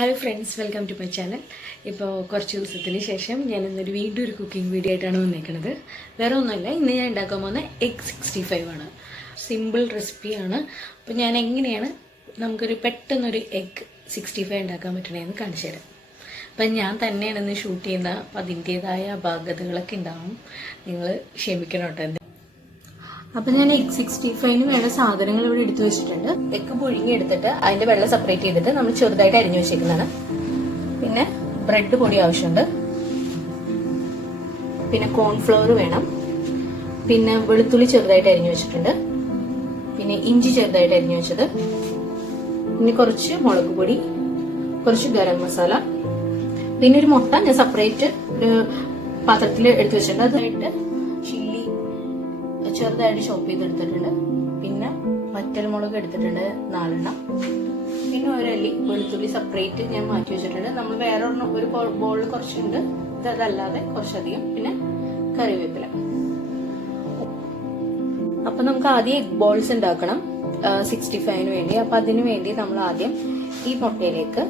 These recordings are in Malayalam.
Hello friends, welcome to my channel. ഇപ്പോൾ കുറച്ച് ദിവസത്തിന് ശേഷം ഞാൻ ഇന്നൊരു വീണ്ടും ഒരു കുക്കിംഗ് വീഡിയോ ആയിട്ടാണ് വന്നിരിക്കുന്നത്. വേറെ ഒന്നുമല്ല, ഇന്ന് ഞാൻ ഉണ്ടാക്കാൻ പോകുന്ന എഗ് 65 ആണ്. സിമ്പിൾ റെസിപ്പിയാണ്. അപ്പോൾ ഞാൻ എങ്ങനെയാണ് നമുക്കൊരു പെട്ടെന്നൊരു എഗ് 65 ഉണ്ടാക്കാൻ പറ്റണതെന്ന് കാണിച്ചു തരാം. അപ്പം ഞാൻ തന്നെയാണ് ഇന്ന് ഷൂട്ട് ചെയ്യുന്ന, അപ്പം അതിൻ്റേതായ അപാകതകളൊക്കെ ഉണ്ടാവും, നിങ്ങൾ ക്ഷമിക്കണം കേട്ടോ. അപ്പം ഞാൻ എഗ് 65 വേണ്ട സാധനങ്ങൾ ഇവിടെ എടുത്തു വെച്ചിട്ടുണ്ട്. എഗ് പുഴുങ്ങി എടുത്തിട്ട് അതിന്റെ വെള്ളം സെപ്പറേറ്റ് ചെയ്തിട്ട് നമ്മൾ ചെറുതായിട്ട് അരിഞ്ഞു വെച്ചേക്കുന്നതാണ്. പിന്നെ ബ്രെഡ് പൊടി ആവശ്യമുണ്ട്, പിന്നെ കോൺഫ്ലോർ വേണം, പിന്നെ വെളുത്തുള്ളി ചെറുതായിട്ട് അരിഞ്ഞു വെച്ചിട്ടുണ്ട്, പിന്നെ ഇഞ്ചി ചെറുതായിട്ട് അരിഞ്ഞു വെച്ചത്, പിന്നെ കുറച്ച് മുളക് പൊടി, കുറച്ച് ഗരം മസാല, പിന്നെ ഒരു മുട്ട ഞാൻ സെപ്പറേറ്റ് ഒരു പാത്രത്തിൽ എടുത്തു വെച്ചിട്ടുണ്ട്. അതായിട്ട് ചില്ലി ചെറുതായിട്ട് ചോപ്പ് ചെയ്തെടുത്തിട്ടുണ്ട്, പിന്നെ വറ്റൽമുളക് എടുത്തിട്ടുണ്ട് 4 എണ്ണം, പിന്നെ ഒരല്ലി വെളുത്തുള്ളി സെപ്പറേറ്റ് ഞാൻ മാറ്റി വെച്ചിട്ടുണ്ട്. നമ്മൾ വേറെ ഒരു ബോളിൽ കുറച്ചുണ്ട്, ഇതല്ലാതെ കുറച്ചധികം, പിന്നെ കറിവേപ്പില. അപ്പൊ നമുക്ക് ആദ്യം എഗ് ബോൾസ് ഉണ്ടാക്കണം 65 വേണ്ടി. അപ്പൊ അതിനു വേണ്ടി നമ്മൾ ആദ്യം ഈ മുട്ടയിലേക്ക്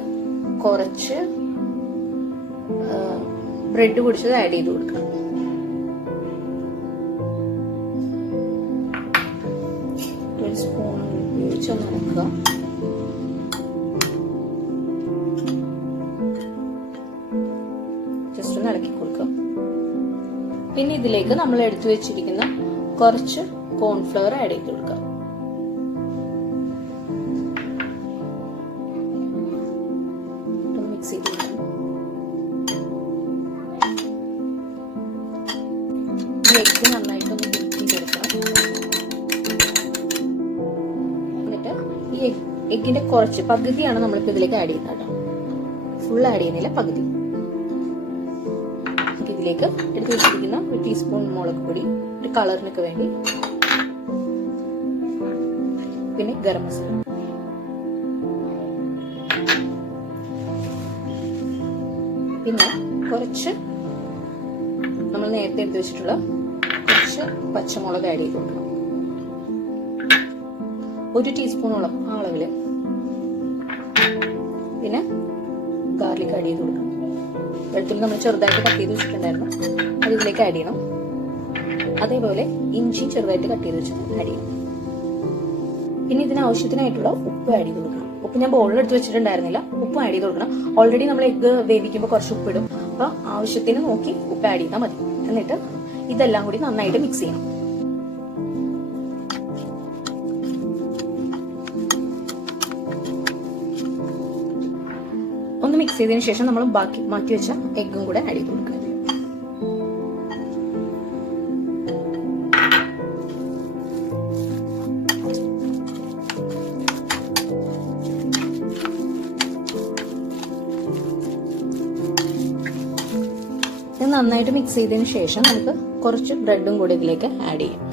കുറച്ച് ബ്രെഡ് പൊടിച്ചത് ആഡ് ചെയ്ത് കൊടുക്കണം. സ്പൂൺ ഉപയോഗിച്ച് നോക്കുക. ജസ്റ്റ് ഒന്ന് ഇളക്കി കൊടുക്കുക. പിന്നെ ഇതിലേക്ക് നമ്മൾ എടുത്തു വെച്ചിരിക്കുന്ന കുറച്ച് കോൺഫ്ലവർ ആഡ് ചെയ്ത് കൊടുക്കുക. മിക്സ് ചെയ്ത് കൊടുക്കുക. ഈ എഗ് നന്നായിട്ടൊന്ന് ബീറ്റ് ചെയ്തെടുക്കണം. എഗിന്റെ കുറച്ച് പകുതിയാണ് നമ്മളിപ്പോ ഇതിലേക്ക് ആഡ് ചെയ്യുന്നത് കേട്ടോ. ഫുൾ ആഡ് ചെയ്യുന്നില്ല, പകുതി. ഇതിലേക്ക് എടുത്ത് വെച്ചിരിക്കുന്ന 1 ടീസ്പൂൺ മുളക് പൊടി, ഒരു കളറിനൊക്കെ വേണ്ടി, പിന്നെ ഗരം മസാല, പിന്നെ കുറച്ച് നമ്മൾ നേരത്തെ എടുത്ത് വെച്ചിട്ടുള്ള കുറച്ച് പച്ചമുളക് ആഡ് ചെയ്ത് കൊടുക്കണം. 1 ടീസ്പൂണോളം അളവില്. പിന്നെ ഗാർലിക് ആഡ് ചെയ്ത് കൊടുക്കണം. വെളുത്തുള്ളി നമ്മൾ ചെറുതായിട്ട് കട്ട് ചെയ്ത് വെച്ചിട്ടുണ്ടായിരുന്നു, അത് ഇതിലേക്ക് ആഡ് ചെയ്യണം. അതേപോലെ ഇഞ്ചി ചെറുതായിട്ട് കട്ട് ചെയ്ത് വെച്ചിട്ട് ആഡ് ചെയ്യണം. പിന്നെ ഇതിന് ആവശ്യത്തിനായിട്ടുള്ള ഉപ്പ് ആഡ് ചെയ്ത് കൊടുക്കണം. ഉപ്പ് ഞാൻ ബോളിൽ എടുത്ത് വെച്ചിട്ടുണ്ടായിരുന്നില്ല, ഉപ്പ് ആഡ് ചെയ്ത് കൊടുക്കണം. ഓൾറെഡി നമ്മൾ എഗ് വേവിക്കുമ്പോൾ കുറച്ച് ഉപ്പിടും, അപ്പൊ ആവശ്യത്തിന് നോക്കി ഉപ്പ് ആഡ് ചെയ്താൽ മതി. എന്നിട്ട് ഇതെല്ലാം കൂടി നന്നായിട്ട് മിക്സ് ചെയ്യണം. ഒന്ന് മിക്സ് ചെയ്തതിനു ശേഷം നമ്മൾ ബാക്കി മാറ്റി വെച്ച എഗ്ഗും കൂടെ ആഡ് ചെയ്ത് കൊടുക്കുക. ഇത് നന്നായിട്ട് മിക്സ് ചെയ്തതിനു ശേഷം നമുക്ക് കുറച്ച് ബ്രെഡും കൂടി ഇതിലേക്ക് ആഡ് ചെയ്യാം.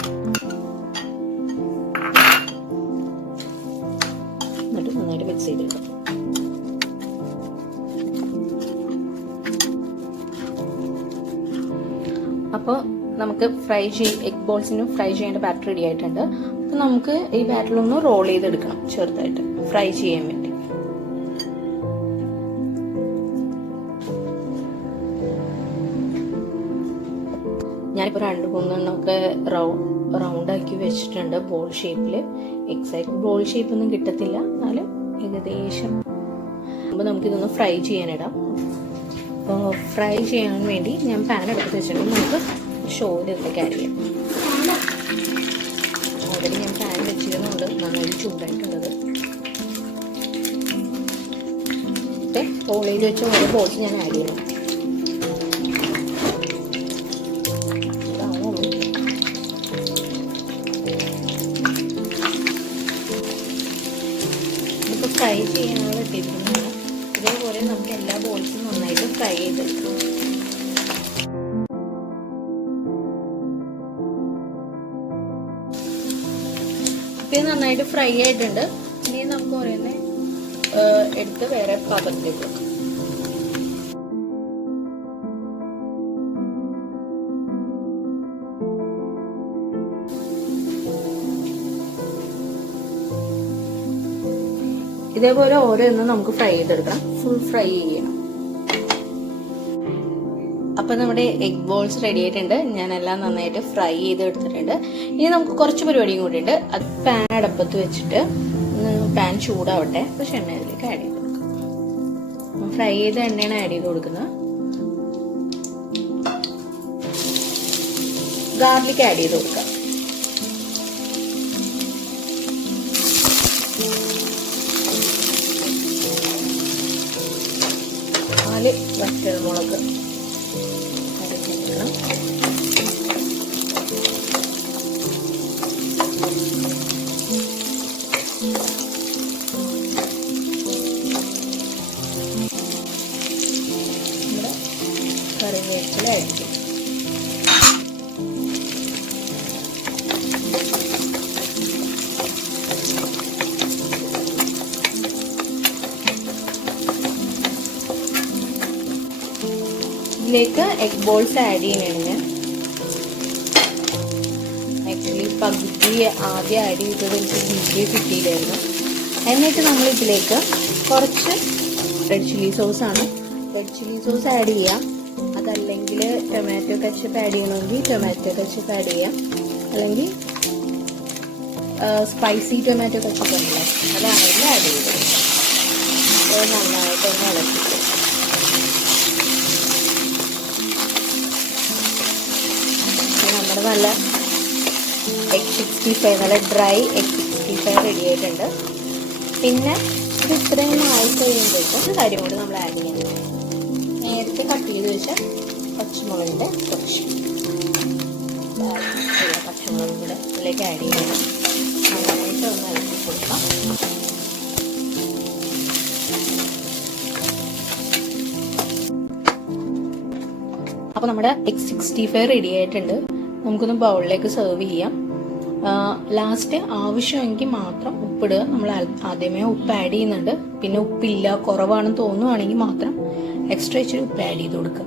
എന്നിട്ട് നന്നായിട്ട് മിക്സ് ചെയ്തെടുക്കാം. അപ്പോൾ നമുക്ക് എഗ് ബോൾസിന് ഫ്രൈ ചെയ്യേണ്ട ബാറ്റർ റെഡി ആയിട്ടുണ്ട്. അപ്പൊ നമുക്ക് ഈ ബാറ്ററിലൊന്ന് റോൾ ചെയ്തെടുക്കണം ചെറുതായിട്ട്, ഫ്രൈ ചെയ്യാൻ വേണ്ടി. ഞാനിപ്പോൾ 2-3 എണ്ണമൊക്കെ റൗണ്ട് ആക്കി വെച്ചിട്ടുണ്ട് ബോൾ ഷേപ്പില്. എക്സാക്ട് ബോൾ ഷേപ്പ് ഒന്നും കിട്ടത്തില്ല, എന്നാലും ഏകദേശം. അപ്പോൾ നമുക്കിതൊന്ന് ഫ്രൈ ചെയ്യാനിടാം. അപ്പോൾ ഫ്രൈ ചെയ്യാൻ വേണ്ടി ഞാൻ പാൻ എടുത്ത് വെച്ചിട്ടുണ്ടെങ്കിൽ നമുക്ക് ഷോയിൽ ഇതിലേക്ക് ആഡ് ചെയ്യാം. ഓൾറെഡി ഞാൻ പാൻ വെച്ചിരുന്നുണ്ട്, നന്നായി ചൂടായിട്ടുള്ളത്. ഓയിൽ വെച്ച് ഓരോ ബോൾസ് ഞാൻ ആഡ് ചെയ്യണം. ഇതിപ്പോൾ ഫ്രൈ ചെയ്യാനുള്ള ഇട്ടിരിക്കുന്നതാണ്. ഇതേപോലെ നമുക്ക് എല്ലാ ബോൾസും നന്നായിട്ട് ഫ്രൈ ചെയ്തെടുക്കാം. ഇപ്പം നന്നായിട്ട് ഫ്രൈ ആയിട്ടുണ്ട്. ഇനി നമുക്ക് ഓരോന്ന് എടുത്ത് വേറെ പാത്രത്തിലേക്ക് വെക്കാം. ഇതേപോലെ ഓരോന്നും നമുക്ക് ഫ്രൈ ചെയ്തെടുക്കണം, ഫുൾ ഫ്രൈ ചെയ്യണം. അപ്പം നമ്മുടെ എഗ് ബോൾസ് റെഡി ആയിട്ടുണ്ട്. ഞാനെല്ലാം നന്നായിട്ട് ഫ്രൈ ചെയ്ത് എടുത്തിട്ടുണ്ട്. ഇനി നമുക്ക് കുറച്ച് പരിപാടിയും കൂടി ഉണ്ട്. അത് പാൻ അടുപ്പത്ത് വെച്ചിട്ട് പാൻ ചൂടാവട്ടെ. പക്ഷെ എണ്ണ അതിലേക്ക് ആഡ് ചെയ്ത് കൊടുക്കാം. ഫ്രൈ ചെയ്ത എണ്ണയാണ് ആഡ് ചെയ്ത് കൊടുക്കുന്നത്. ഗാർലിക് ആഡ് ചെയ്ത് കൊടുക്കാം. വറ്റൽമുളക് അരച്ചെടുക്കണം. കറിവേപ്പില അരിക്കും. ഇതിലേക്ക് എഗ് ബോൾസ് ആഡ് ചെയ്യണതാണ് ഞാൻ. ആക്ച്വലി പകുതി ആദ്യം ആഡ് ചെയ്തത് എനിക്ക് വീഡിയോ കിട്ടിയില്ലായിരുന്നു. എന്നിട്ട് നമ്മൾ ഇതിലേക്ക് കുറച്ച് റെഡ് ചില്ലി സോസ് ആണ്. റെഡ് ചില്ലി സോസ് ആഡ് ചെയ്യാം. അതല്ലെങ്കിൽ ടൊമാറ്റോ കെച്ചപ്പ് ആഡ് ചെയ്യണമെങ്കിൽ ടൊമാറ്റോ കെച്ചപ്പ് ആഡ് ചെയ്യാം. അല്ലെങ്കിൽ സ്പൈസി ടൊമാറ്റോ കെച്ചപ്പ് ഉണ്ടല്ലോ, അതാണെങ്കിൽ ആഡ് ചെയ്തത്. അത് നന്നായിട്ടൊന്ന് ഇളക്കിട്ട് നമ്മുടെ നല്ല എഗ് 65, നല്ല ഡ്രൈ എഗ് 65 റെഡി ആയിട്ടുണ്ട്. പിന്നെ ഇത് ഇത്രയും ആയി കഴിയുമ്പോഴേക്കും ഒരു കാര്യം കൂടി നമ്മൾ ആഡ് ചെയ്യുന്നത്, നേരത്തെ കട്ട് ചെയ്ത് വെച്ച പച്ചമുളകിൻ്റെ കുറച്ച് പച്ചമുളകും കൂടെ ഇതിലേക്ക് ആഡ് ചെയ്യണം. നന്നായിട്ട് ഒന്ന് ഇളക്കി കൊടുക്കാം. അപ്പോൾ നമ്മുടെ എഗ് 65 റെഡി ആയിട്ടുണ്ട്. നമുക്കൊന്ന് ബൗളിലേക്ക് സെർവ് ചെയ്യാം. ലാസ്റ്റ് ആവശ്യമെങ്കിൽ മാത്രം ഉപ്പിടുക. നമ്മൾ ആദ്യമേ ഉപ്പ് ആഡ് ചെയ്യുന്നുണ്ട്. പിന്നെ ഉപ്പില്ല, കുറവാണെന്ന് തോന്നുവാണെങ്കിൽ മാത്രം എക്സ്ട്രാ ഇച്ചിരി ഉപ്പ് ആഡ് ചെയ്ത് കൊടുക്കുക.